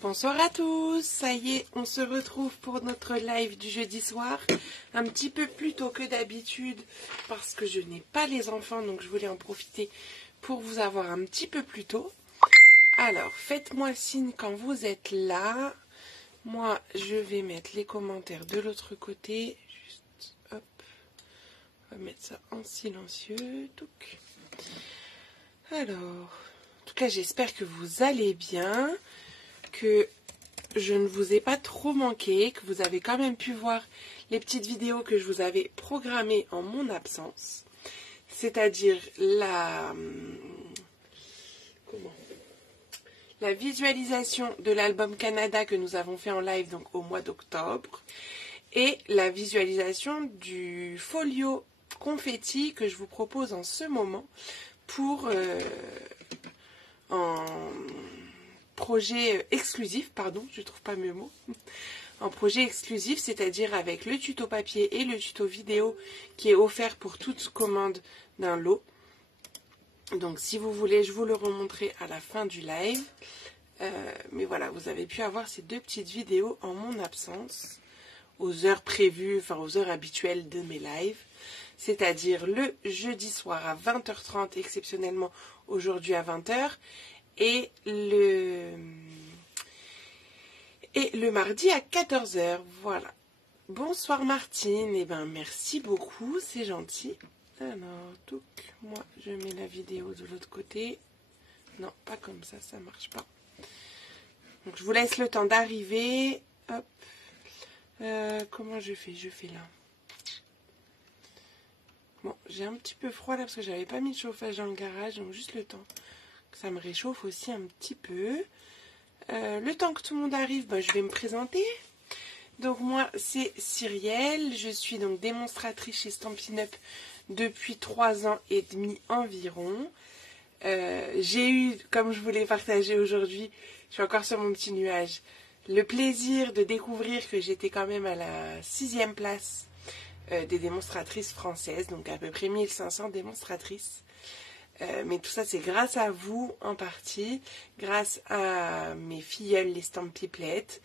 Bonsoir à tous, ça y est, on se retrouve pour notre live du jeudi soir, un petit peu plus tôt que d'habitude parce que je n'ai pas les enfants, donc je voulais en profiter pour vous avoir un petit peu plus tôt. Alors, faites-moi signe quand vous êtes là. Moi, je vais mettre les commentaires de l'autre côté. Juste, hop, on va mettre ça en silencieux. Touc. Alors, en tout cas, j'espère que vous allez bien, que je ne vous ai pas trop manqué, que vous avez quand même pu voir les petites vidéos que je vous avais programmées en mon absence, c'est-à-dire la visualisation de l'album Canada que nous avons fait en live donc au mois d'octobre et la visualisation du folio confetti que je vous propose en ce moment pour en projet exclusif, pardon, je ne trouve pas mes mots, en projet exclusif, c'est-à-dire avec le tuto papier et le tuto vidéo qui est offert pour toute commande d'un lot. Donc si vous voulez, je vous le remontrerai à la fin du live. Mais voilà, vous avez pu avoir ces deux petites vidéos en mon absence, aux heures prévues, enfin aux heures habituelles de mes lives. C'est-à-dire le jeudi soir à 20h30, exceptionnellement aujourd'hui à 20h. Et le mardi à 14h, voilà. Bonsoir Martine, eh ben merci beaucoup, c'est gentil. Alors, donc, moi je mets la vidéo de l'autre côté. Non, pas comme ça, ça marche pas. Donc je vous laisse le temps d'arriver. Hop. Comment je fais? Je fais là. Bon, j'ai un petit peu froid là parce que j'avais pas mis de chauffage dans le garage, donc juste le temps. Ça me réchauffe aussi un petit peu. Le temps que tout le monde arrive, je vais me présenter. Donc moi, c'est Cyrielle. Je suis donc démonstratrice chez Stampin' Up depuis 3 ans et demi environ. J'ai eu, comme je vous l'ai partagé aujourd'hui, je suis encore sur mon petit nuage, le plaisir de découvrir que j'étais quand même à la 6e place des démonstratrices françaises, donc à peu près 1500 démonstratrices. Mais tout ça, c'est grâce à vous en partie, grâce à mes filleuls, les Stampiplettes,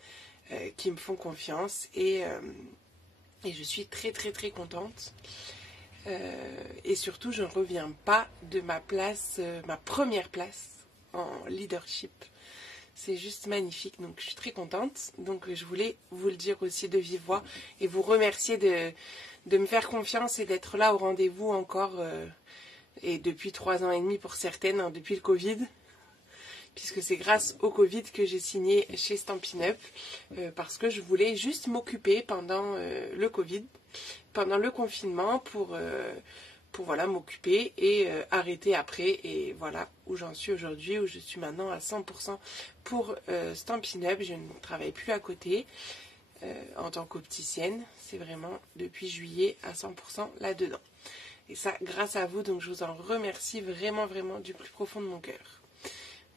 qui me font confiance. Et je suis très, très, très contente. Et surtout, je ne reviens pas de ma place, ma première place en leadership. C'est juste magnifique, donc je suis très contente. Donc je voulais vous le dire aussi de vive voix et vous remercier de me faire confiance et d'être là au rendez-vous encore. Et depuis 3 ans et demi pour certaines, hein, depuis le Covid, puisque c'est grâce au Covid que j'ai signé chez Stampin' Up, parce que je voulais juste m'occuper pendant le Covid, pendant le confinement, pour voilà, m'occuper et arrêter après. Et voilà où j'en suis aujourd'hui, où je suis maintenant à 100% pour Stampin' Up. Je ne travaille plus à côté en tant qu'opticienne. C'est vraiment depuis juillet à 100% là-dedans. Et ça, grâce à vous, donc je vous en remercie vraiment, vraiment du plus profond de mon cœur.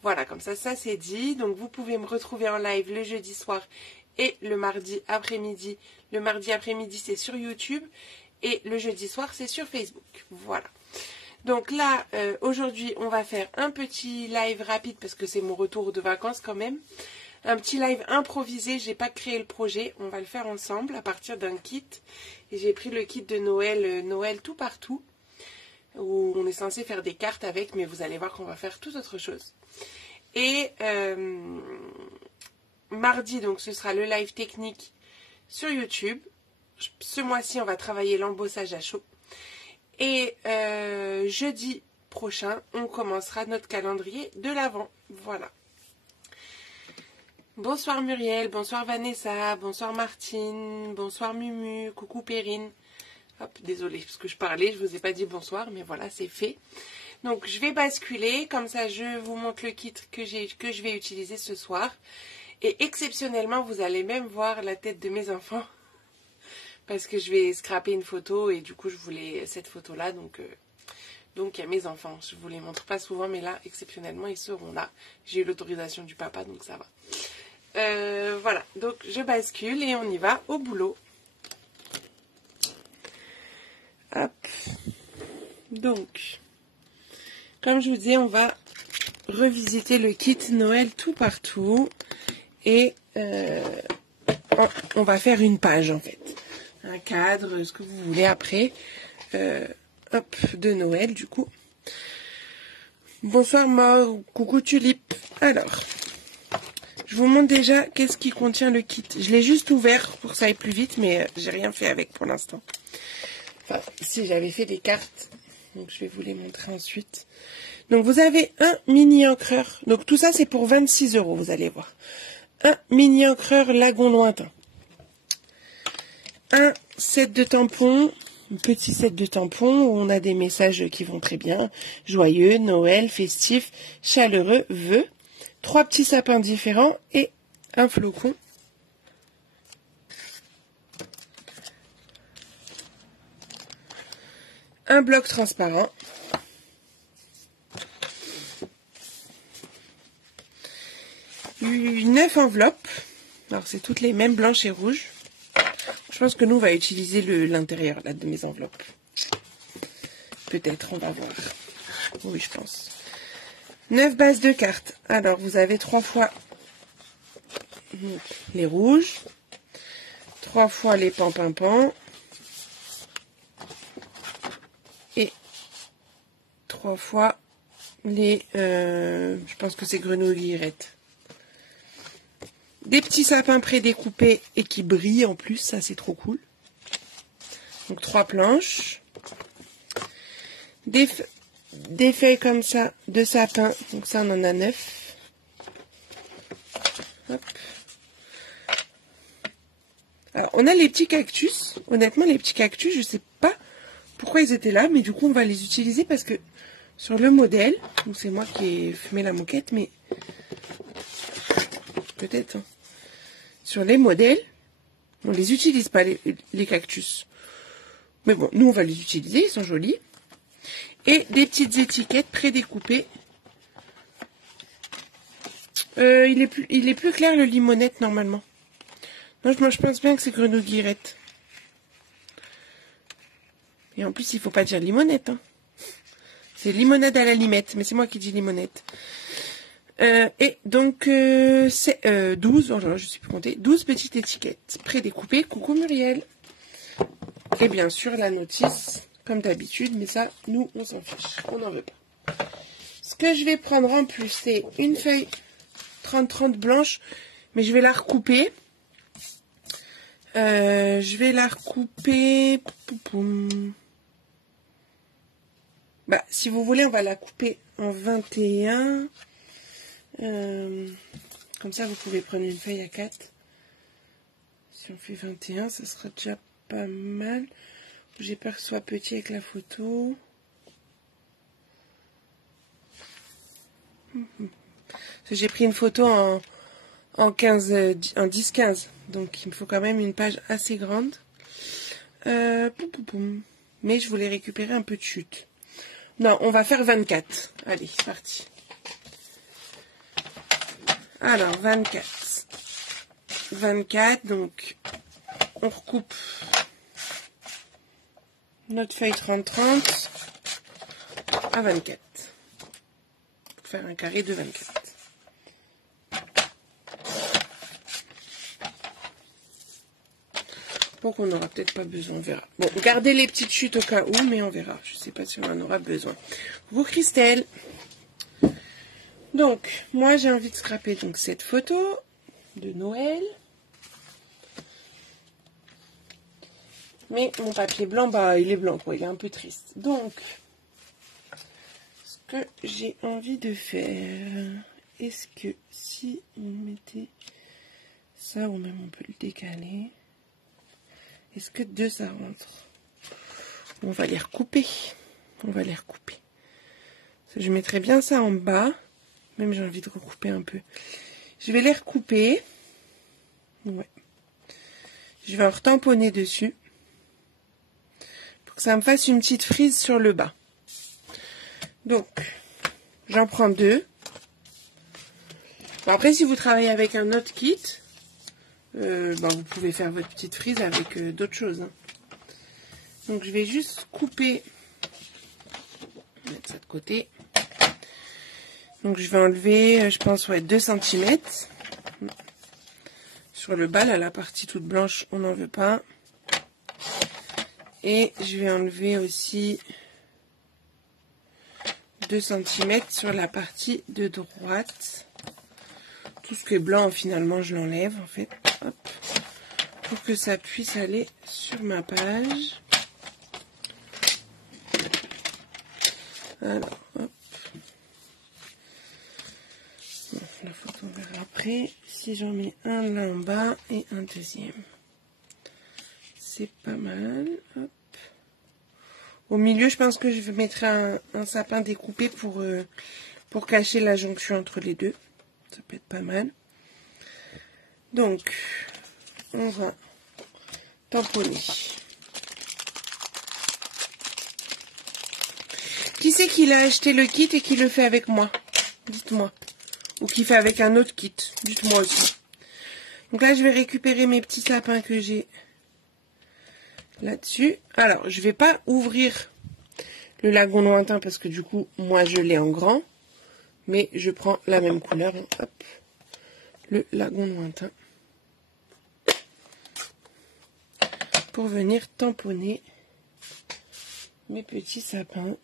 Voilà, comme ça c'est dit. Donc vous pouvez me retrouver en live le jeudi soir et le mardi après-midi. Le mardi après-midi, c'est sur YouTube et le jeudi soir, c'est sur Facebook. Voilà. Donc là, aujourd'hui, on va faire un petit live rapide parce que c'est mon retour de vacances quand même. Un petit live improvisé, j'ai pas créé le projet, on va le faire ensemble à partir d'un kit. Et j'ai pris le kit de Noël, Noël tout partout, où on est censé faire des cartes avec, mais vous allez voir qu'on va faire tout autre chose. Et mardi, donc ce sera le live technique sur YouTube. Ce mois-ci, on va travailler l'embossage à chaud. Et jeudi prochain, on commencera notre calendrier de l'Avent. Voilà. Bonsoir Muriel, bonsoir Vanessa, bonsoir Martine, bonsoir Mumu, coucou Perrine. Hop, désolée parce que je parlais, je vous ai pas dit bonsoir, mais voilà, c'est fait. Donc je vais basculer, comme ça je vous montre le kit que je vais utiliser ce soir. Et exceptionnellement, vous allez même voir la tête de mes enfants. Parce que je vais scraper une photo et du coup je voulais cette photo-là, donc il y a mes enfants. Je vous les montre pas souvent, mais là, exceptionnellement, ils seront là. J'ai eu l'autorisation du papa, donc ça va. Voilà, donc je bascule et on y va au boulot. Hop. Donc, comme je vous disais, on va revisiter le kit Noël tout partout. Et on va faire une page en fait. Un cadre, ce que vous voulez après. Hop, de Noël du coup. Bonsoir Maud, coucou Tulipe. Alors, je vous montre déjà qu'est-ce qui contient le kit. Je l'ai juste ouvert pour que ça aille plus vite, mais j'ai rien fait avec pour l'instant. Enfin, si j'avais fait des cartes, donc je vais vous les montrer ensuite. Donc vous avez un mini encreur. Donc tout ça c'est pour 26 €, vous allez voir. Un mini encreur lagon lointain. Un set de tampons. Un petit set de tampons où on a des messages qui vont très bien. Joyeux, Noël, festif, chaleureux, vœux. 3 petits sapins différents et un flocon. Un bloc transparent. Une 9 enveloppes. Alors c'est toutes les mêmes, blanches et rouges. Je pense que nous, on va utiliser l'intérieur de mes enveloppes. Peut-être, on va voir. Oui, je pense. 9 bases de cartes. Alors, vous avez 3 fois les rouges. 3 fois les pampimpans. Et 3 fois les... je pense que c'est grenouillettes. Des petits sapins prédécoupés et qui brillent en plus, ça c'est trop cool. Donc 3 planches. Des feuilles comme ça de sapin, donc ça on en a 9. Hop. Alors on a les petits cactus. Honnêtement les petits cactus, je sais pas pourquoi ils étaient là, mais du coup on va les utiliser parce que sur le modèle, donc c'est moi qui ai fumé la moquette, mais peut-être... Hein. Sur les modèles, on les utilise pas, les cactus. Mais bon, nous, on va les utiliser, ils sont jolis. Et des petites étiquettes prédécoupées. Il est plus clair, le limonette, normalement. Non, moi, je pense bien que c'est grenouillette. Et en plus, il faut pas dire limonette. Hein. C'est limonade à la limette, mais c'est moi qui dis limonette. Et donc, c'est 12, oh là là, je ne sais plus compter, 12 petites étiquettes prédécoupées. Coucou Muriel. Et bien sûr, la notice, comme d'habitude, mais ça, nous, on s'en fiche. On n'en veut pas. Ce que je vais prendre en plus, c'est une feuille 30-30 blanche, mais je vais la recouper. Bah, si vous voulez, on va la couper en 21. Comme ça, vous pouvez prendre une feuille à 4. Si on fait 21, ça sera déjà pas mal. J'ai peur que ce soit petit avec la photo. J'ai pris une photo en 10-15. Donc, il me faut quand même une page assez grande. Mais je voulais récupérer un peu de chute. Non, on va faire 24. Allez, c'est parti. Alors, 24. 24, donc, on recoupe notre feuille 30-30 à 24. Pour faire un carré de 24. Donc, on n'aura peut-être pas besoin, on verra. Bon, gardez les petites chutes au cas où, mais on verra. Je ne sais pas si on en aura besoin. Coucou Christelle. Donc, moi, j'ai envie de scraper donc, cette photo de Noël. Mais mon papier blanc, bah, il est blanc, quoi. Il est un peu triste. Donc, ce que j'ai envie de faire, est-ce que si on mettait ça, ou même on peut le décaler, est-ce que deux, ça rentre? On va les recouper. On va les recouper. Je mettrais bien ça en bas. Même j'ai envie de recouper un peu. Je vais les recouper. Ouais. Je vais en retamponner dessus. Pour que ça me fasse une petite frise sur le bas. Donc, j'en prends 2. Bon, après, si vous travaillez avec un autre kit, vous pouvez faire votre petite frise avec d'autres choses. Hein. Donc, je vais juste couper. Mettre ça de côté. Donc, je vais enlever, je pense, 2 cm. sur le bas, là, la partie toute blanche, on n'en veut pas. Et je vais enlever aussi 2 cm sur la partie de droite. Tout ce qui est blanc, finalement, je l'enlève, en fait. Hop. Pour que ça puisse aller sur ma page. Alors, hop. Bon, la photo, on verra après. Si j'en mets un là en bas et un deuxième. C'est pas mal. Hop. Au milieu, je pense que je mettrai un sapin découpé pour cacher la jonction entre les deux. Ça peut être pas mal. Donc, on va tamponner. Qui c'est qui l'a acheté le kit et qui le fait avec moi? Dites-moi. Ou qui fait avec un autre kit. Dites-moi aussi. Donc là, je vais récupérer mes petits sapins que j'ai là-dessus. Alors, je vais pas ouvrir le lagon lointain parce que du coup, moi, je l'ai en grand. Mais je prends la même couleur. Hop. Le lagon lointain. Pour venir tamponner mes petits sapins.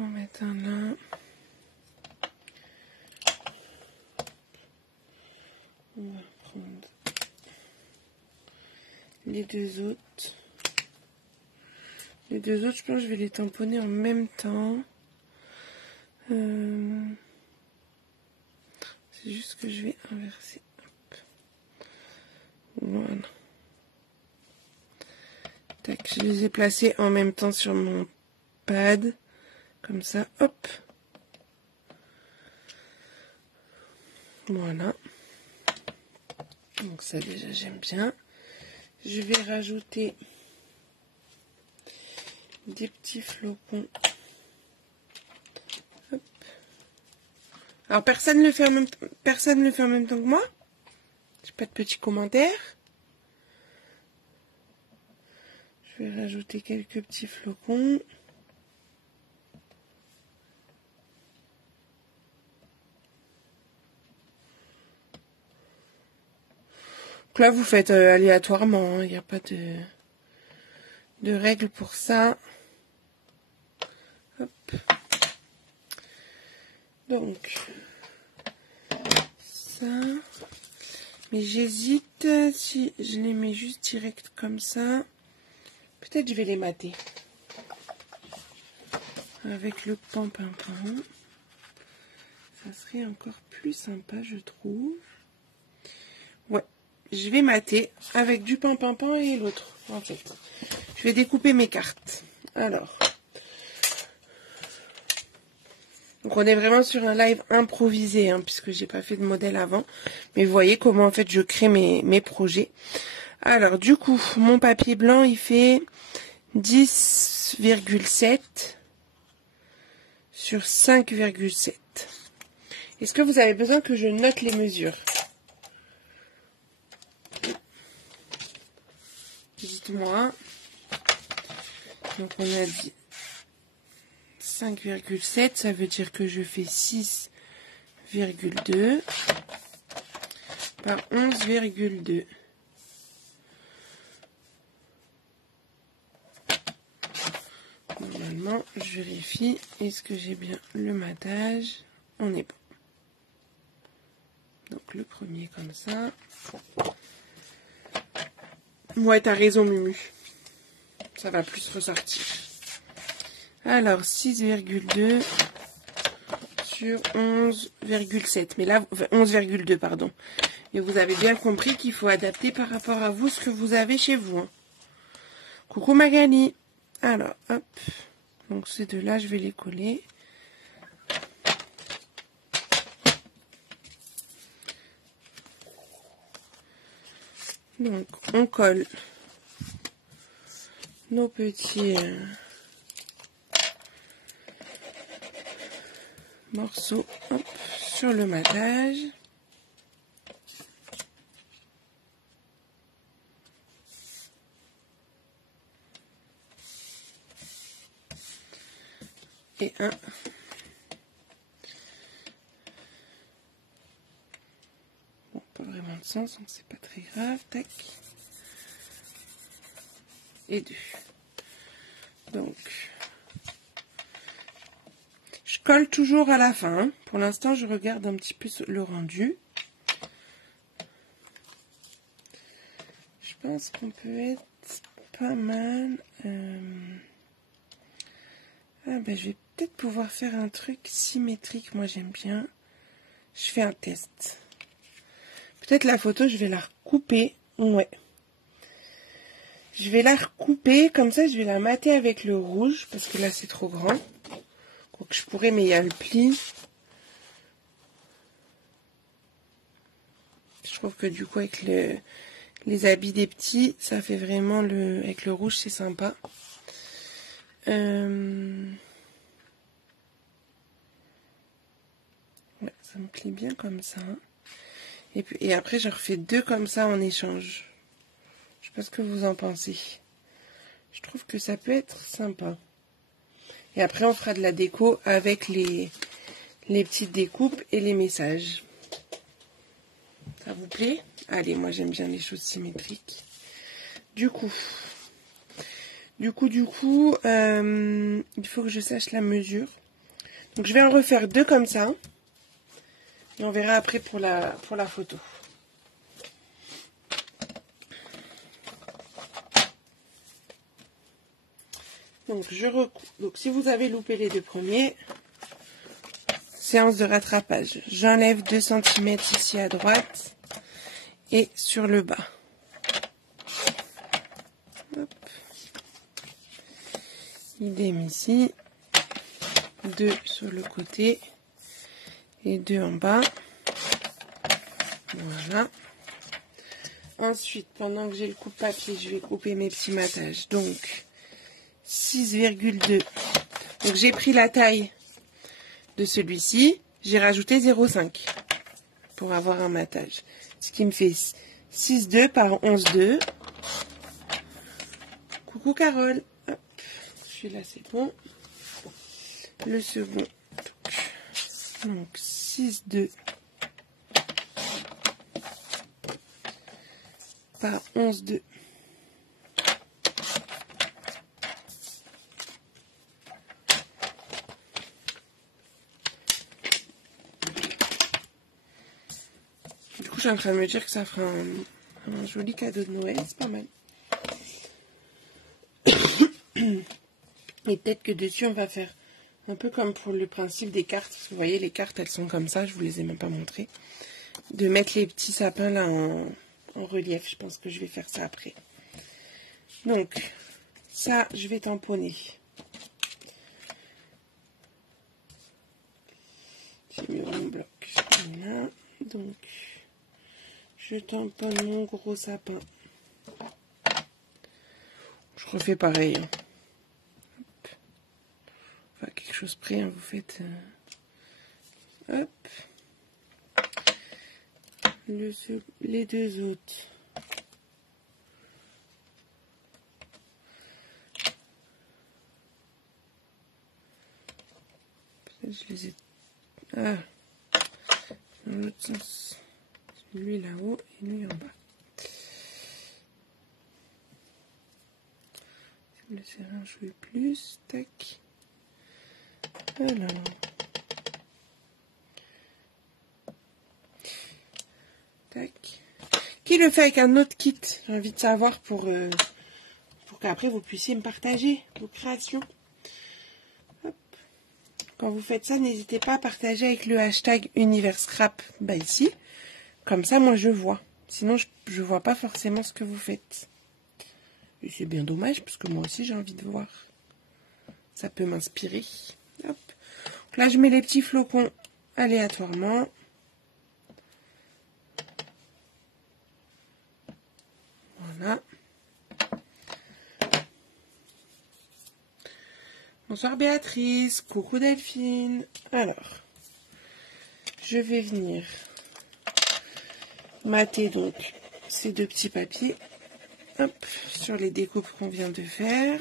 On va mettre un là. On va prendre les deux autres. Les deux autres, je pense que je vais les tamponner en même temps. C'est juste que je vais inverser. Hop. Voilà. Tac, je les ai placés en même temps sur mon pad. Comme ça, hop. Voilà. Donc ça déjà j'aime bien. Je vais rajouter des petits flocons. Hop. Alors personne ne le fait en même temps que moi. J'ai pas de petits commentaires. Je vais rajouter quelques petits flocons. Donc là vous faites aléatoirement, il n'y a pas de règles pour ça. Hop. Donc ça, mais j'hésite si je les mets juste direct comme ça. Peut-être je vais les mater avec le pan-pimpin. Ça serait encore plus sympa, je trouve. Ouais, je vais mater avec du pan-pimpin et l'autre, en fait. Je vais découper mes cartes. Alors. Donc on est vraiment sur un live improvisé, hein, puisque j'ai pas fait de modèle avant. Mais vous voyez comment en fait je crée mes projets. Alors du coup, mon papier blanc il fait 10,7 sur 5,7. Est-ce que vous avez besoin que je note les mesures? Dites-moi. Donc on a dit 5,7, ça veut dire que je fais 6,2 par 11,2. Normalement, je vérifie. Est-ce que j'ai bien le matage? On est bon. Donc le premier comme ça. Ouais, t'as raison, Mumu. Ça va plus ressortir. Alors, 6,2 sur 11,7. Mais là, 11,2, pardon. Et vous avez bien compris qu'il faut adapter par rapport à vous ce que vous avez chez vous. Hein. Coucou Magali. Alors, hop. Donc ces deux-là, je vais les coller. Donc, on colle nos petits morceaux hop, sur le matage. et un. Bon, pas vraiment de sens, donc c'est pas très grave. Tac. Et 2. Donc, je colle toujours à la fin. Hein. Pour l'instant, je regarde un petit peu le rendu. Je pense qu'on peut être pas mal. Ah ben, je vais peut-être pouvoir faire un truc symétrique. Moi, j'aime bien. Je fais un test. Peut-être la photo, je vais la recouper. Ouais. Je vais la recouper. Comme ça, je vais la mater avec le rouge. Parce que là, c'est trop grand. Donc, je pourrais, mais il y a le pli. Je trouve que du coup, avec les habits des petits, ça fait vraiment le... Avec le rouge, c'est sympa. Ouais, ça me plaît bien comme ça. Et après, je refais 2 comme ça en échange. Je sais pas ce que vous en pensez. Je trouve que ça peut être sympa. Et après, on fera de la déco avec les petites découpes et les messages. Ça vous plaît? Allez, moi, j'aime bien les choses symétriques. Du coup, il faut que je sache la mesure. Donc, je vais en refaire 2 comme ça. Et on verra après pour la photo. Donc, donc, si vous avez loupé les 2 premiers, séance de rattrapage. J'enlève 2 cm ici à droite et sur le bas. Hop. Idem ici. 2 sur le côté et 2 en bas. Voilà. Ensuite, pendant que j'ai le coupe-papier, je vais couper mes petits matages. Donc, 6,2. Donc, j'ai pris la taille de celui-ci. J'ai rajouté 0,5 pour avoir un matage. Ce qui me fait 6,2 par 11,2. Coucou Carole. Hop. Celui-là, c'est bon. Le second. Donc, 6,2 par 11,2. Du coup, je suis en train de me dire que ça fera un joli cadeau de Noël. C'est pas mal. Et peut-être que dessus, on va faire un peu comme pour le principe des cartes. Parce que vous voyez, les cartes, elles sont comme ça. Je vous les ai même pas montrées. De mettre les petits sapins là en relief. Je pense que je vais faire ça après. Donc, ça, je vais tamponner. J'ai mis mon bloc là. Donc, je tamponne mon gros sapin. Je refais pareil. Hop. Enfin, quelque chose près, hein, vous faites... hop. Les 2 autres. Je les ai... Ah. Dans l'autre sens. Lui là-haut et lui en bas. Le serrin jouer plus. Tac. Alors. Tac. Qui le fait avec un autre kit? J'ai envie de savoir pour qu'après vous puissiez me partager vos créations. Hop. Quand vous faites ça, n'hésitez pas à partager avec le hashtag UniverScrap. Bah ici. Comme ça, moi, je vois. Sinon, je vois pas forcément ce que vous faites. Et c'est bien dommage, parce que moi aussi, j'ai envie de voir. Ça peut m'inspirer. Hop. Donc là, je mets les petits flocons aléatoirement. Voilà. Bonsoir Béatrice. Coucou Delphine. Alors, je vais venir mater donc ces 2 petits papiers. Hop, sur les découpes qu'on vient de faire.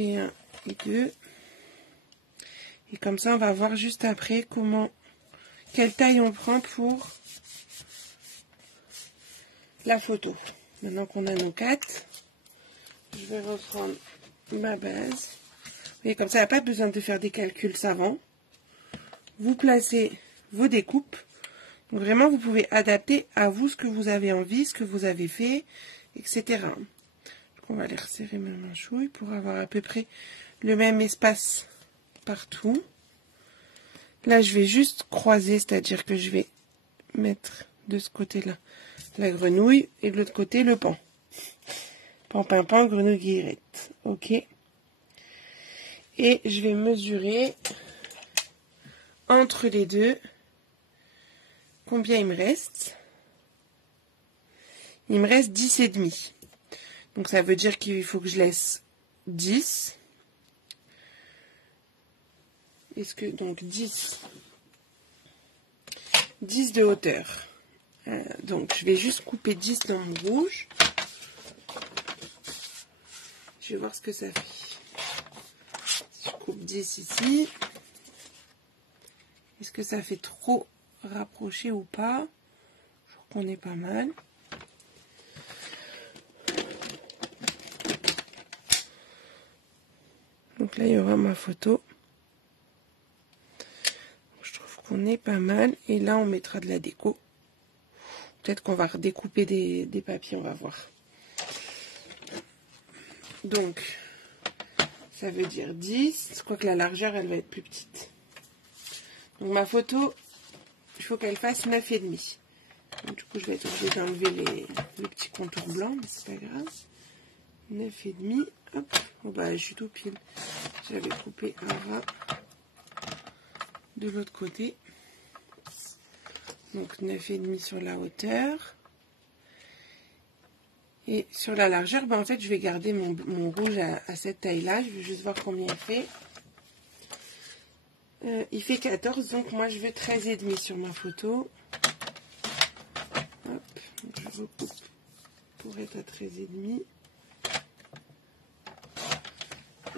Et 1 et 2. Et comme ça, on va voir juste après quelle taille on prend pour la photo. Maintenant qu'on a nos 4, je vais reprendre ma base. Et comme ça, il n'y a pas besoin de faire des calculs savants. Vous placez vos découpes. Donc vraiment, vous pouvez adapter à vous ce que vous avez envie, ce que vous avez fait, etc. Donc on va les resserrer même en chouille pour avoir à peu près le même espace partout. Là, je vais juste croiser, c'est-à-dire que je vais mettre de ce côté-là la grenouille et de l'autre côté le pan. Pan, pan, pan, grenouille, guillerette. Ok. Et je vais mesurer entre les deux combien il me reste. Il me reste 10 et demi. Donc ça veut dire qu'il faut que je laisse 10. Est-ce que donc 10 de hauteur. Donc je vais juste couper 10 dans mon rouge. Je vais voir ce que ça fait. Si je coupe 10 ici. Est-ce que ça fait trop rapproché ou pas? Je trouve qu'on est pas mal. Donc là, il y aura ma photo. Je trouve qu'on est pas mal. Et là, on mettra de la déco. Peut-être qu'on va redécouper des papiers, on va voir. Donc, ça veut dire 10. Je crois que la largeur, elle va être plus petite. Donc ma photo, il faut qu'elle fasse 9,5. Donc, du coup, je vais être obligée d'enlever les petits contours blancs, mais c'est pas grave. 9,5. Hop. Oh bah, je suis tout pile. J'avais coupé un ras de l'autre côté. Donc 9,5 sur la hauteur. Et sur la largeur, ben en fait, je vais garder mon rouge à cette taille-là. Je vais juste voir combien il fait. Il fait 14, donc moi, je veux 13,5 sur ma photo. Hop, je recoupe pour être à 13,5.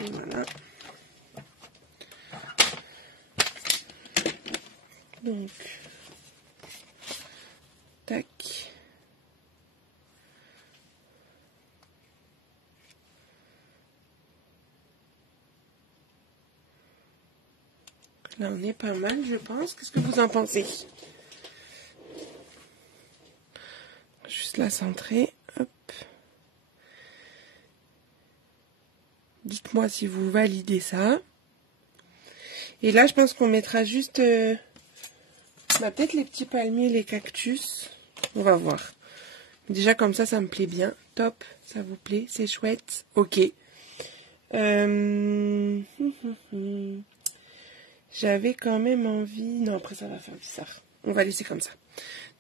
Et voilà. Donc, tac. Là, on est pas mal, je pense. Qu'est-ce que vous en pensez? Juste la centrer. Hop. Dites-moi si vous validez ça. Et là, je pense qu'on mettra juste... peut-être les petits palmiers, les cactus. On va voir. Déjà, comme ça me plaît bien. Top, ça vous plaît, c'est chouette. Ok. J'avais quand même envie... Non, après, ça va faire bizarre. On va laisser comme ça.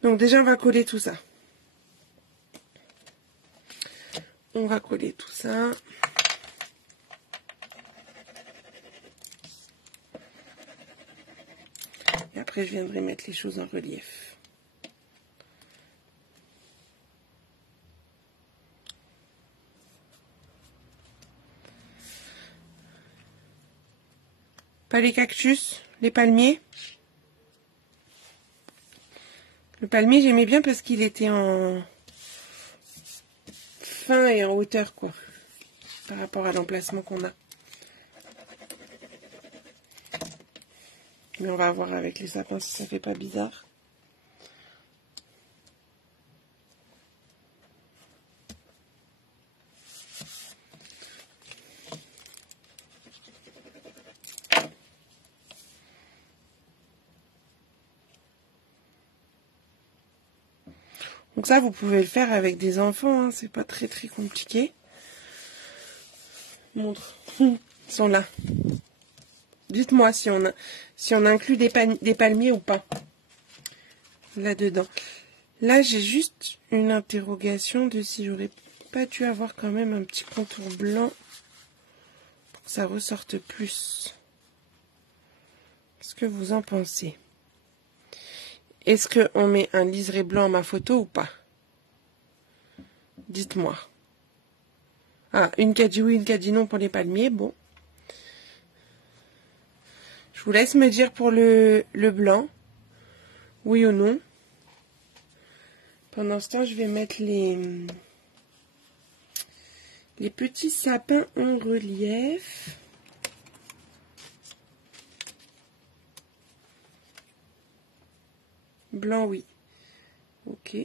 Donc, déjà, on va coller tout ça. On va coller tout ça. Et après, je viendrai mettre les choses en relief. Pas les cactus, les palmiers. Le palmier, j'aimais bien parce qu'il était en fin et en hauteur, quoi. Par rapport à l'emplacement qu'on a. Mais on va voir avec les sapins si ça fait pas bizarre. Donc ça, vous pouvez le faire avec des enfants, hein, c'est pas très compliqué. Montre. Ils sont là. Dites-moi si on inclut des palmiers ou pas. Là-dedans. Là, j'ai juste une interrogation de si j'aurais pas dû avoir quand même un petit contour blanc pour que ça ressorte plus. Qu'est-ce que vous en pensez? Est-ce qu'on met un liseré blanc à ma photo ou pas? Dites-moi. Ah, une qui a dit oui, une qui a dit non pour les palmiers. Bon. Je vous laisse me dire pour le blanc. Oui ou non. Pendant ce temps, je vais mettre les petits sapins en relief. Blanc, oui. Ok.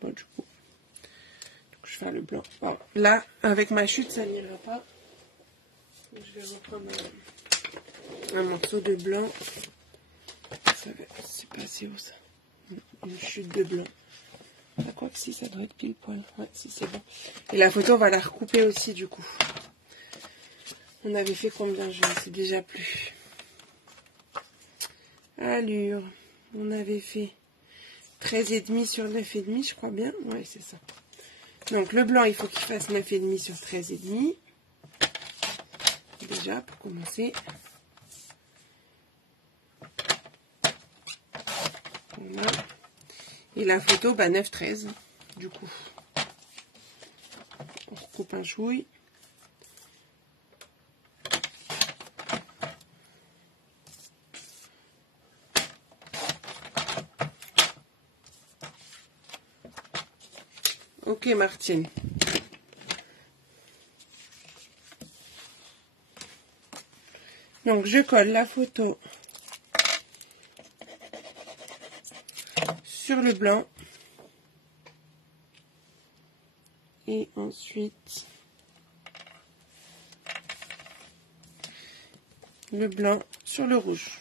Bon, du coup, je fais le blanc. Bon, là, avec ma chute, ça n'ira pas. Donc, je vais reprendre un morceau de blanc. C'est pas assez haut, ça. Une chute de blanc. Ah, quoi que si, ça doit être pile poil. Ouais, si, c'est bon. Et la photo, on va la recouper aussi, du coup. On avait fait combien? Je ne sais déjà plus. Allure. On avait fait 13,5 sur 9,5, je crois bien. Ouais, c'est ça. Donc, le blanc, il faut qu'il fasse 9,5 sur 13,5. Déjà, pour commencer. Voilà. Et la photo, bah, 9,13, du coup. On recoupe un chouille. Ok, Martine. Donc, je colle la photo sur le blanc. Et ensuite, le blanc sur le rouge.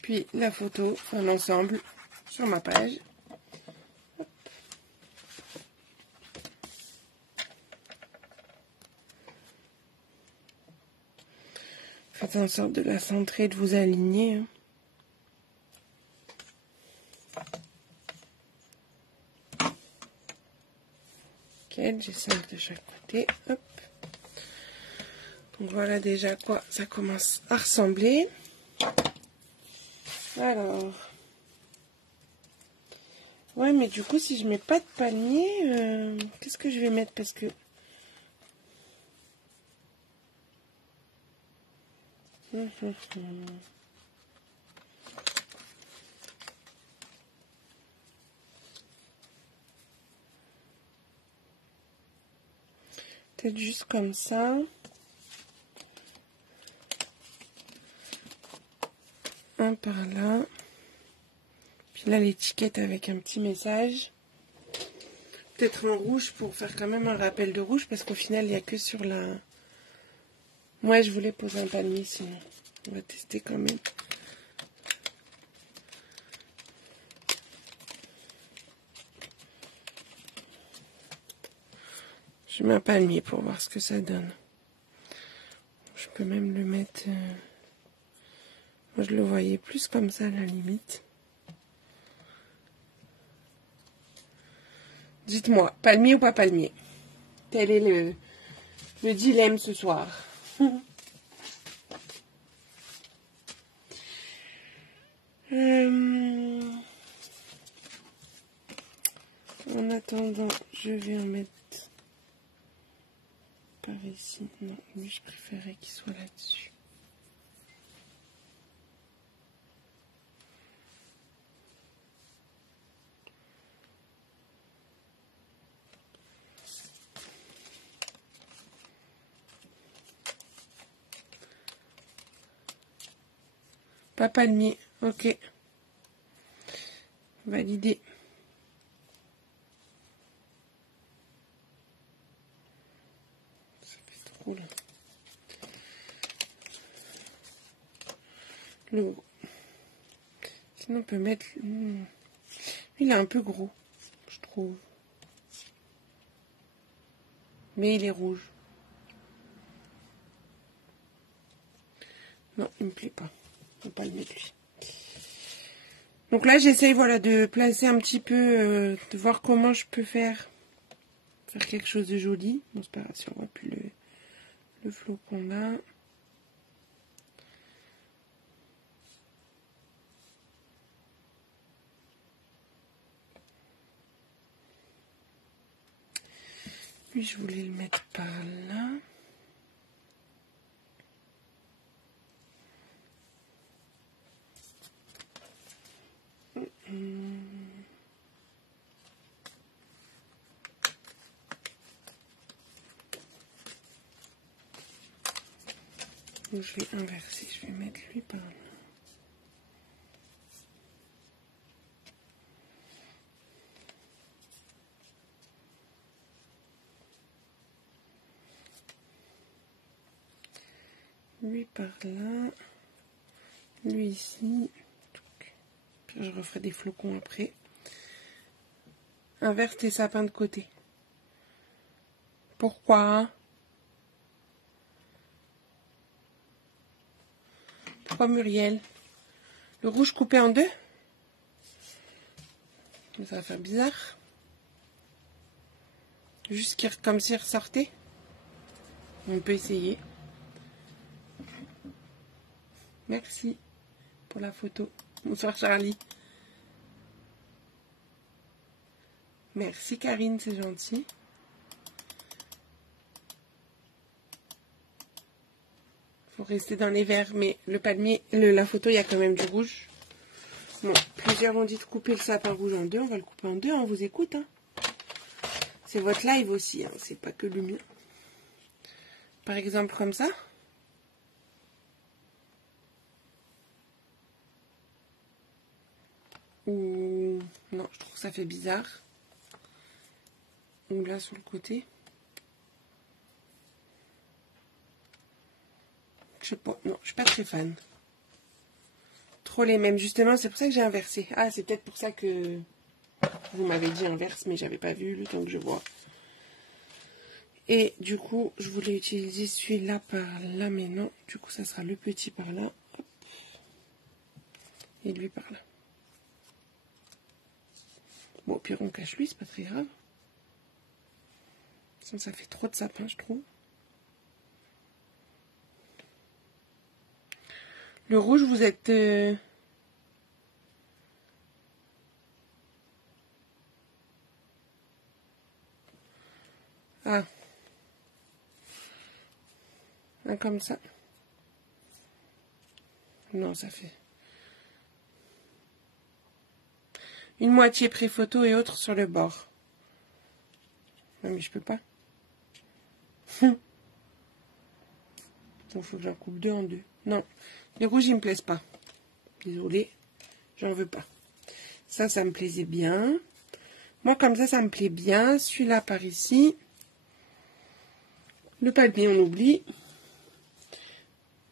Puis la photo, enfin l'ensemble, sur ma page. Hop. Faites en sorte de la centrer, de vous aligner. Hein. Ok, j'ai 5 de chaque côté. Hop. Donc voilà déjà à quoi ça commence à ressembler. Alors. Ouais, mais du coup, si je mets pas de palmier, qu'est-ce que je vais mettre? Parce que... Peut-être juste comme ça. Un par là. Puis là, l'étiquette avec un petit message. Peut-être en rouge pour faire quand même un rappel de rouge. Parce qu'au final, il n'y a que sur la... Moi, je voulais poser un palmier sinon. On va tester quand même. Je mets un palmier pour voir ce que ça donne. Je peux même le mettre... Moi, je le voyais plus comme ça, à la limite. Dites-moi, palmier ou pas palmier? Tel est le dilemme ce soir. En attendant, je vais en mettre par ici. Non, lui, je préférais qu'il soit là-dessus. Pas palmier, ok. Validé. Ça fait trop là. Le gros. Sinon on peut mettre... Il est un peu gros, je trouve. Mais il est rouge. Non, il me plaît pas. On va pas le mettre lui. Donc là, j'essaye voilà, de placer un petit peu, de voir comment je peux faire quelque chose de joli. Bon, c'est pas grave si on voit plus le flocon là. Puis je voulais le mettre par là. Donc, je vais inverser, je vais mettre lui par là. Lui par là. Lui ici. Puis je referai des flocons après. Inverse tes sapins de côté. Pourquoi? Pourquoi Muriel? Le rouge coupé en deux? Ça va faire bizarre. Juste comme s'il ressortait. On peut essayer. Merci pour la photo. Bonsoir Charlie. Merci Karine, c'est gentil. Faut rester dans les verts, mais le palmier, la photo, il y a quand même du rouge. Bon, plusieurs ont dit de couper le sapin rouge en deux. On va le couper en deux, on vous écoute. Hein. C'est votre live aussi, hein. C'est pas que le mien. Par exemple, comme ça. Ou non, je trouve que ça fait bizarre. Ou là sur le côté. Je sais pas, non, je suis pas très fan. Trop les mêmes, justement, c'est pour ça que j'ai inversé. Ah, c'est peut-être pour ça que vous m'avez dit inverse, mais j'avais pas vu le temps que je vois. Et du coup, je voulais utiliser celui-là par là, mais non. Du coup, ça sera le petit par là. Hop. Et lui par là. Bon, au pire, on cache lui, c'est pas très grave. Sinon, ça fait trop de sapin, je trouve. Le rouge, vous êtes... Ah. Un comme ça. Non, ça fait... Une moitié pré-photo et autre sur le bord. Non, mais je peux pas. Donc, il faut que j'en coupe deux en deux. Non, les rouges, ils me plaisent pas. Désolée, j'en veux pas. Ça me plaisait bien. Moi, comme ça me plaît bien. Celui-là par ici. Le palmier, on oublie.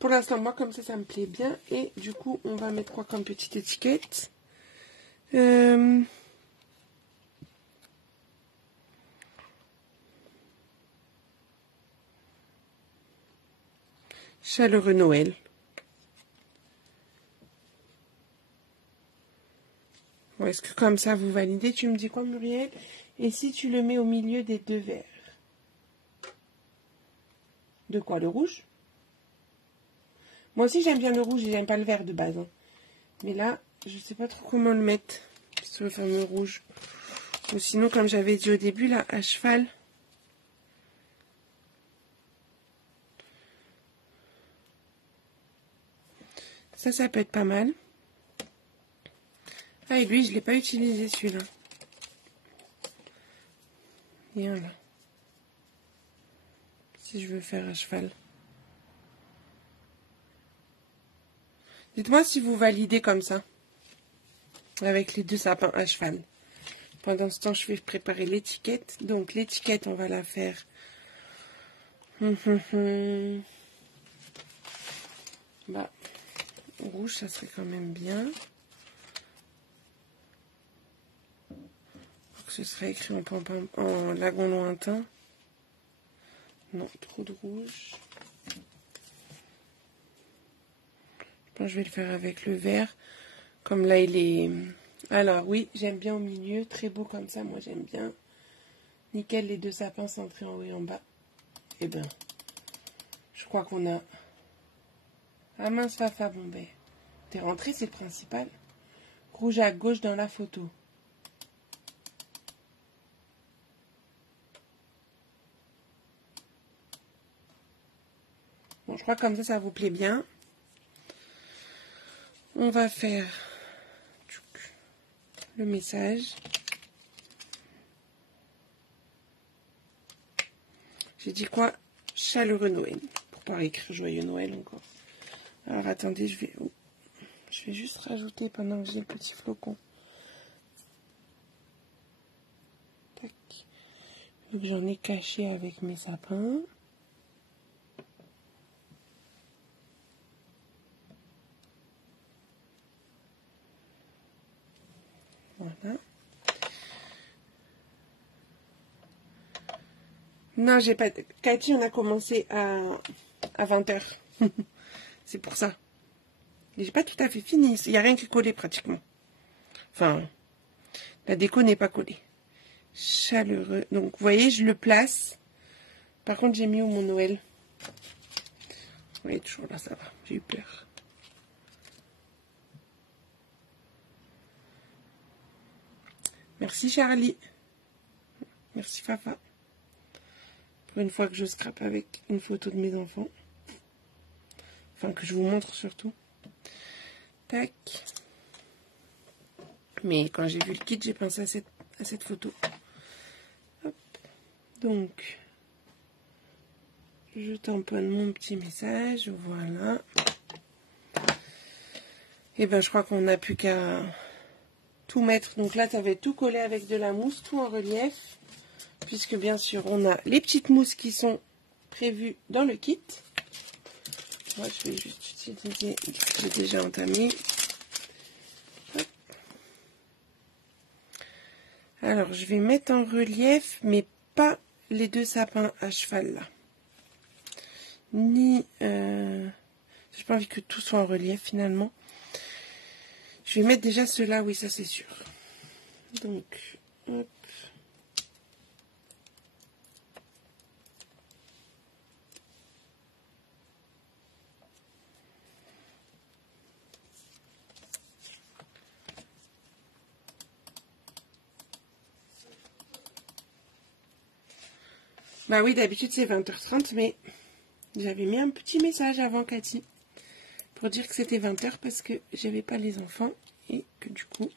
Pour l'instant, moi, comme ça me plaît bien. Et du coup, on va mettre quoi comme petite étiquette? Chaleureux Noël. Bon, est-ce que comme ça, vous validez? Tu me dis quoi, Muriel? Et si tu le mets au milieu des deux verres? De quoi, le rouge? Moi aussi, j'aime bien le rouge et j'aime pas le vert de base. Hein. Mais là, je sais pas trop comment le mettre sur le fameux rouge. Ou sinon, comme j'avais dit au début, là, à cheval. Ça peut être pas mal. Ah, et lui, je l'ai pas utilisé, celui-là. Et un là. Si je veux faire à cheval. Dites-moi si vous validez comme ça. Avec les deux sapins à cheval. Pendant ce temps, je vais préparer l'étiquette. Donc, l'étiquette, on va la faire. Bah, rouge, ça serait quand même bien. Ce serait écrit en lagon lointain. Non, trop de rouge. Je pense que je vais le faire avec le vert. Comme là, il est... Alors oui, j'aime bien au milieu. Très beau comme ça, moi j'aime bien. Nickel, les deux sapins centrés en haut et en bas. Eh ben, je crois qu'on a... Ah mince, Fafa, bon ben... T'es rentré, c'est le principal. Rouge à gauche dans la photo. Bon, je crois que comme ça vous plaît bien. On va faire le message. J'ai dit quoi? Chaleureux Noël. Pour pas écrire joyeux Noël encore. Alors attendez, je vais juste rajouter pendant que j'ai le petit flocon. Tac. Vu que j'en ai caché avec mes sapins. Voilà. Non, j'ai pas... Cathy, on a commencé à 20h. C'est pour ça. J'ai pas tout à fait fini. Il n'y a rien qui est collé pratiquement. Enfin, la déco n'est pas collée. Chaleureux. Donc, vous voyez, je le place. Par contre, j'ai mis où mon Noël? Oui, toujours là, ça va. J'ai eu peur. Merci, Charlie. Merci, Fafa. Pour une fois que je scrape avec une photo de mes enfants. Enfin, que je vous montre surtout. Tac. Mais quand j'ai vu le kit, j'ai pensé à cette photo. Hop. Donc, je tamponne mon petit message. Voilà. Et ben, je crois qu'on n'a plus qu'à tout mettre. Donc là, ça va être tout collé avec de la mousse, tout en relief. Puisque bien sûr, on a les petites mousses qui sont prévues dans le kit. Moi, je vais juste utiliser ce que j'ai déjà entamé. Hop. Alors, je vais mettre en relief, mais pas les deux sapins à cheval là. Ni... j'ai pas envie que tout soit en relief finalement. Je vais mettre déjà ceux-là, oui, ça c'est sûr. Donc, hop. Bah oui, d'habitude c'est 20h30, mais j'avais mis un petit message avant Cathy pour dire que c'était 20h parce que j'avais pas les enfants et que du coup,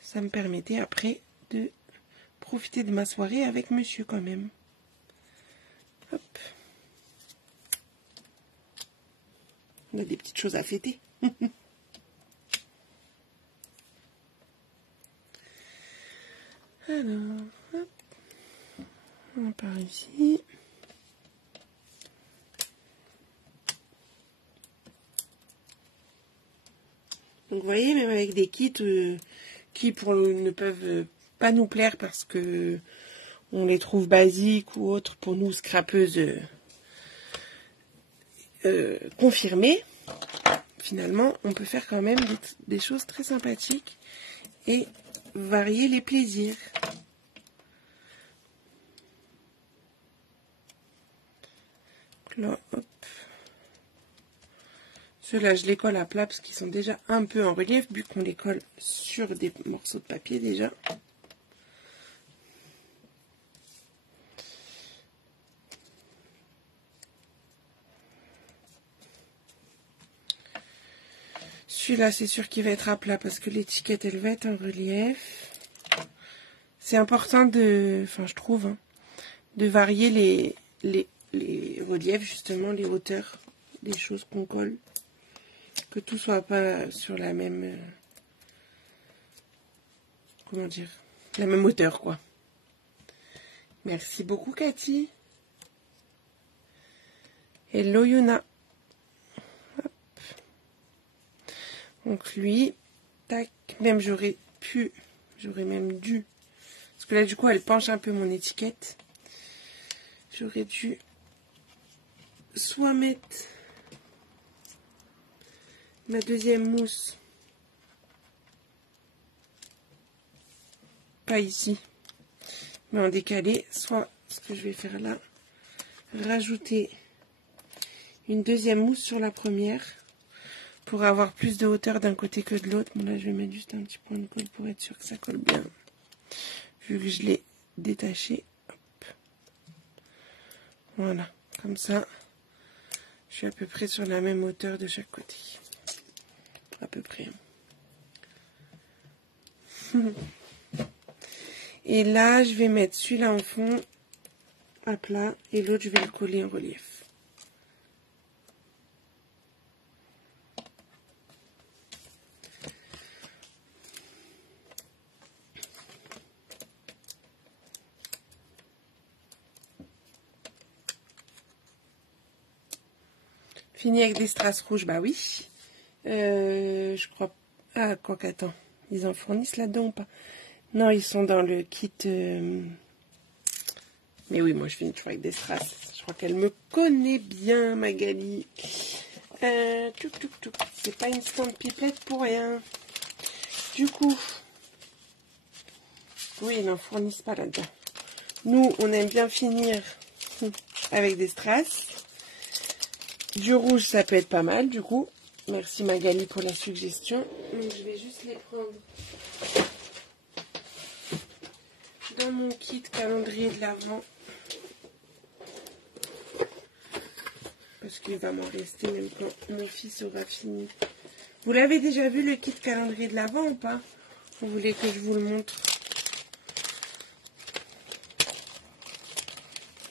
ça me permettait après de profiter de ma soirée avec monsieur quand même. Hop. On a des petites choses à fêter. Alors, hop. On part ici. Donc vous voyez, même avec des kits qui ne peuvent pas nous plaire parce que on les trouve basiques ou autres pour nous scrapeuses confirmées, finalement on peut faire quand même des choses très sympathiques et varier les plaisirs. Là, hop. Ceux-là, je les colle à plat parce qu'ils sont déjà un peu en relief, vu qu'on les colle sur des morceaux de papier déjà. Celui-là, c'est sûr qu'il va être à plat parce que l'étiquette, elle va être en relief. C'est important enfin je trouve, hein, de varier les reliefs, justement, les hauteurs des choses qu'on colle. Que tout soit pas sur la même... comment dire? La même hauteur, quoi. Merci beaucoup, Cathy. Hello, Yuna. Hop. Donc lui, tac, même j'aurais même dû, parce que là, du coup, elle penche un peu mon étiquette. J'aurais dû soit mettre ma deuxième mousse pas ici, mais en décalé. Soit ce que je vais faire là, rajouter une deuxième mousse sur la première pour avoir plus de hauteur d'un côté que de l'autre. Bon, là je vais mettre juste un petit point de colle pour être sûr que ça colle bien, vu que je l'ai détaché. Hop. Voilà, comme ça je suis à peu près sur la même hauteur de chaque côté, à peu près. Et là je vais mettre celui-là en fond à plat et l'autre je vais le coller en relief. Fini avec des strass rouges, bah oui. Je crois... Ah, quoi qu'attends. Ils en fournissent là-dedans ou pas? Non, ils sont dans le kit... Mais oui, moi je finis toujours avec des strass. Je crois qu'elle me connaît bien, Magali. C'est pas une stand pipette pour rien. Du coup... Oui, ils n'en fournissent pas là-dedans. Nous, on aime bien finir avec des strass. Du rouge, ça peut être pas mal, du coup. Merci Magali pour la suggestion. Donc, je vais juste les prendre dans mon kit calendrier de l'Avent. Parce qu'il va m'en rester même quand mon fils aura fini. Vous l'avez déjà vu le kit calendrier de l'Avent ou pas? Vous voulez que je vous le montre?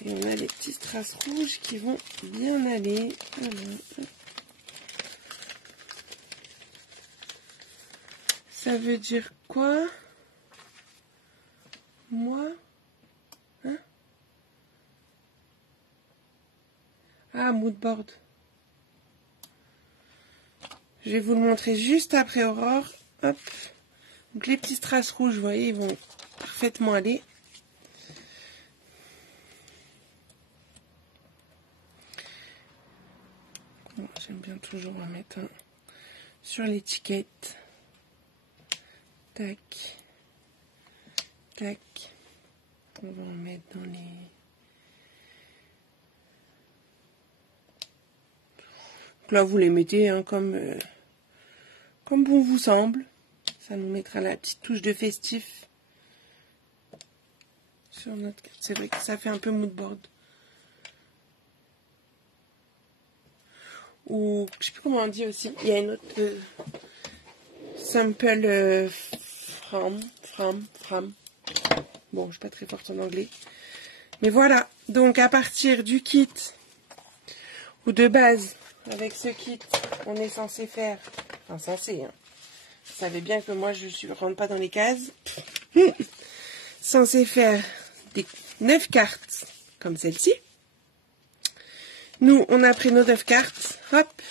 Et on a les petits strass rouges qui vont bien aller. Voilà. Ça veut dire quoi? Moi? Hein? Ah, moodboard. Je vais vous le montrer juste après Aurore. Hop. Donc les petits strass rouges, vous voyez, ils vont parfaitement aller. Bon, j'aime bien toujours en mettre un sur l'étiquette. Tac. Tac. On va en mettre dans les... Donc là, vous les mettez hein, comme bon vous semble. Ça nous mettra la petite touche de festif sur notre carte. C'est vrai que ça fait un peu moodboard. Ou, je sais plus comment on dit aussi. Il y a une autre sample fram. Bon, je suis pas très forte en anglais. Mais voilà. Donc, à partir du kit, ou de base, avec ce kit, on est censé faire... Enfin, censé, hein. Vous savez bien que moi, je ne rentre pas dans les cases. Censé faire des 9 cartes, comme celle-ci. Nous, on a pris nos 9 cartes, hop,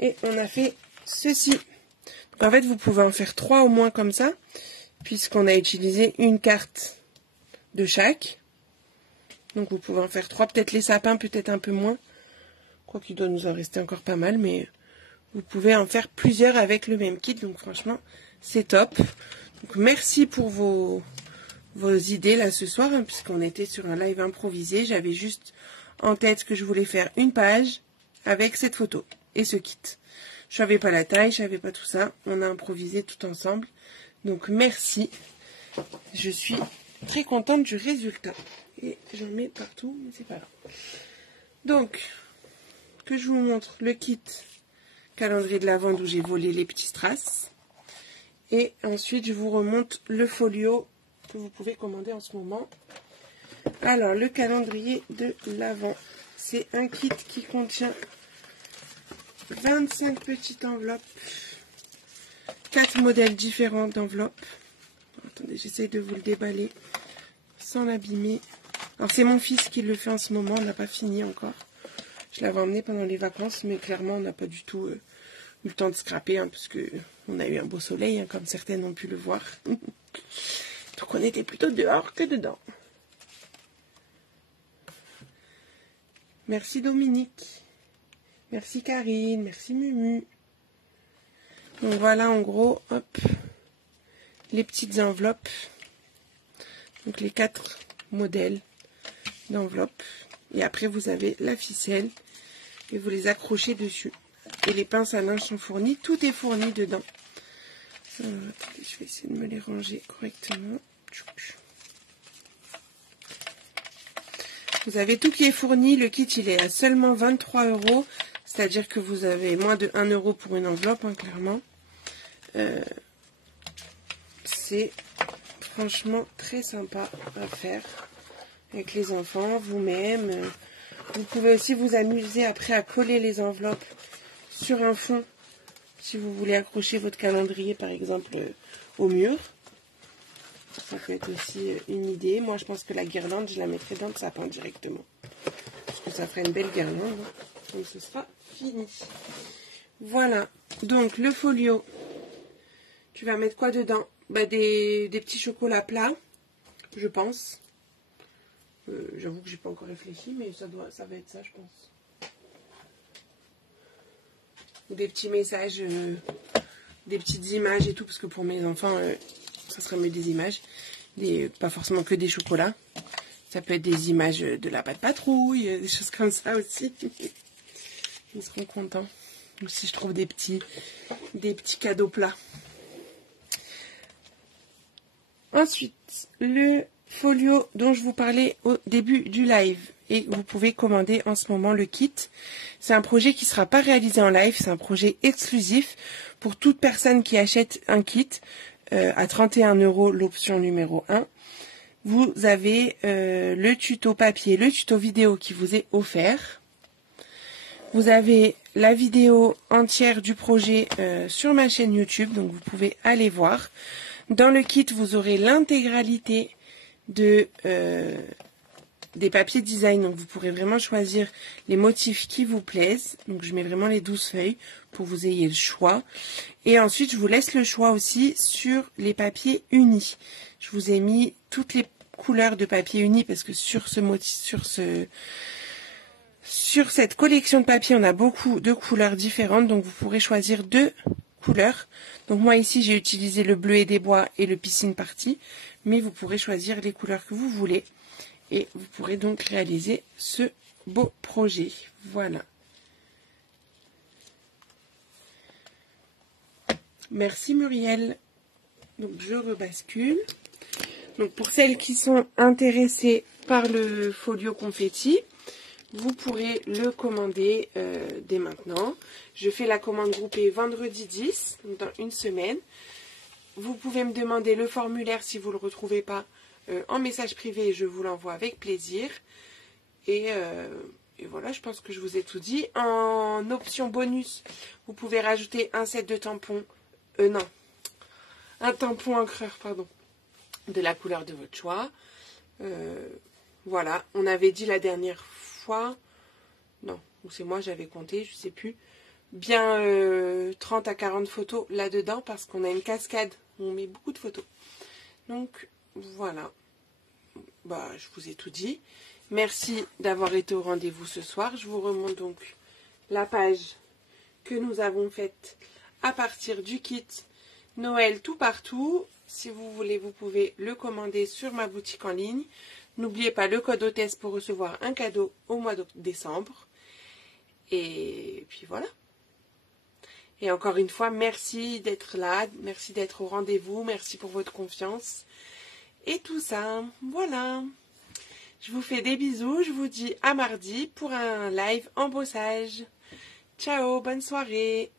et on a fait ceci. Donc, en fait, vous pouvez en faire 3 au moins comme ça, puisqu'on a utilisé une carte de chaque. Donc, vous pouvez en faire 3, peut-être les sapins, peut-être un peu moins. Je crois qu'il doit nous en rester encore pas mal, mais vous pouvez en faire plusieurs avec le même kit. Donc, franchement, c'est top. Donc, merci pour vos idées là ce soir, hein, puisqu'on était sur un live improvisé. J'avais juste... en tête que je voulais faire une page avec cette photo et ce kit. Je savais pas la taille, je savais pas tout ça. On a improvisé tout ensemble. Donc merci. Je suis très contente du résultat. Et j'en mets partout, mais c'est pas grave. Donc, que je vous montre le kit calendrier de l'Avent d'où j'ai volé les petits strass. Et ensuite, je vous remonte le folio que vous pouvez commander en ce moment. Alors, le calendrier de l'Avent, c'est un kit qui contient 25 petites enveloppes, 4 modèles différents d'enveloppes. Attendez, j'essaye de vous le déballer sans l'abîmer. Alors, c'est mon fils qui le fait en ce moment, on n'a pas fini encore. Je l'avais emmené pendant les vacances, mais clairement, on n'a pas du tout eu le temps de scraper, hein, parce que on a eu un beau soleil, hein, comme certaines ont pu le voir. Donc, on était plutôt dehors que dedans. Merci Dominique, merci Karine, merci Mumu. Donc voilà en gros, hop, les petites enveloppes. Donc les 4 modèles d'enveloppes. Et après vous avez la ficelle et vous les accrochez dessus. Et les pinces à linge sont fournies. Tout est fourni dedans. Attendez, je vais essayer de me les ranger correctement. Vous avez tout qui est fourni. Le kit, il est à seulement 23 €. C'est-à-dire que vous avez moins de 1 € pour une enveloppe, hein, clairement. C'est franchement très sympa à faire avec les enfants, vous-même. Vous pouvez aussi vous amuser après à coller les enveloppes sur un fond. Si vous voulez accrocher votre calendrier, par exemple, au mur. Ça peut être aussi une idée. Moi, je pense que la guirlande, je la mettrai dans le sapin directement. Parce que ça ferait une belle guirlande. Donc, ce sera fini. Voilà. Donc, le folio. Tu vas mettre quoi dedans? Bah, des petits chocolats plats, je pense. J'avoue que j'ai pas encore réfléchi, mais ça va être ça, je pense. Ou des petits messages, des petites images et tout, parce que pour mes enfants, ça sera mieux des images. Pas forcément que des chocolats. Ça peut être des images de la Patte Patrouille, des choses comme ça aussi. Ils seront contents. Ou si je trouve des petits cadeaux plats. Ensuite, le folio dont je vous parlais au début du live. Et vous pouvez commander en ce moment le kit. C'est un projet qui ne sera pas réalisé en live. C'est un projet exclusif pour toute personne qui achète un kit à 31 € l'option numéro 1. Vous avez le tuto papier, le tuto vidéo qui vous est offert. Vous avez la vidéo entière du projet sur ma chaîne YouTube. Donc vous pouvez aller voir. Dans le kit, vous aurez l'intégralité des papiers design. Donc, vous pourrez vraiment choisir les motifs qui vous plaisent. Donc, je mets vraiment les 12 feuilles pour que vous ayez le choix. Et ensuite, je vous laisse le choix aussi sur les papiers unis. Je vous ai mis toutes les couleurs de papier uni parce que sur cette collection de papier, on a beaucoup de couleurs différentes. Donc, vous pourrez choisir 2 couleurs. Donc moi ici j'ai utilisé le bleu et des bois et le piscine party, mais vous pourrez choisir les couleurs que vous voulez et vous pourrez donc réaliser ce beau projet. Voilà. Merci Muriel. Donc je rebascule. Donc pour celles qui sont intéressées par le folio confetti, vous pourrez le commander dès maintenant. Je fais la commande groupée vendredi 10, donc dans une semaine. Vous pouvez me demander le formulaire si vous ne le retrouvez pas en message privé et je vous l'envoie avec plaisir. Et voilà, je pense que je vous ai tout dit. En option bonus, vous pouvez rajouter un set de tampons. Un tampon encreur, pardon, de la couleur de votre choix. Voilà, on avait dit la dernière fois, non, ou c'est moi j'avais compté, je sais plus, bien 30 à 40 photos là-dedans parce qu'on a une cascade où on met beaucoup de photos. Donc voilà, bah, je vous ai tout dit. Merci d'avoir été au rendez-vous ce soir. Je vous remonte donc la page que nous avons faite à partir du kit Noël tout partout. Si vous voulez, vous pouvez le commander sur ma boutique en ligne. N'oubliez pas le code hôtesse pour recevoir un cadeau au mois de décembre. Et puis voilà. Et encore une fois, merci d'être là, merci d'être au rendez-vous, merci pour votre confiance. Et tout ça, voilà. Je vous fais des bisous, je vous dis à mardi pour un live embossage. Ciao, bonne soirée.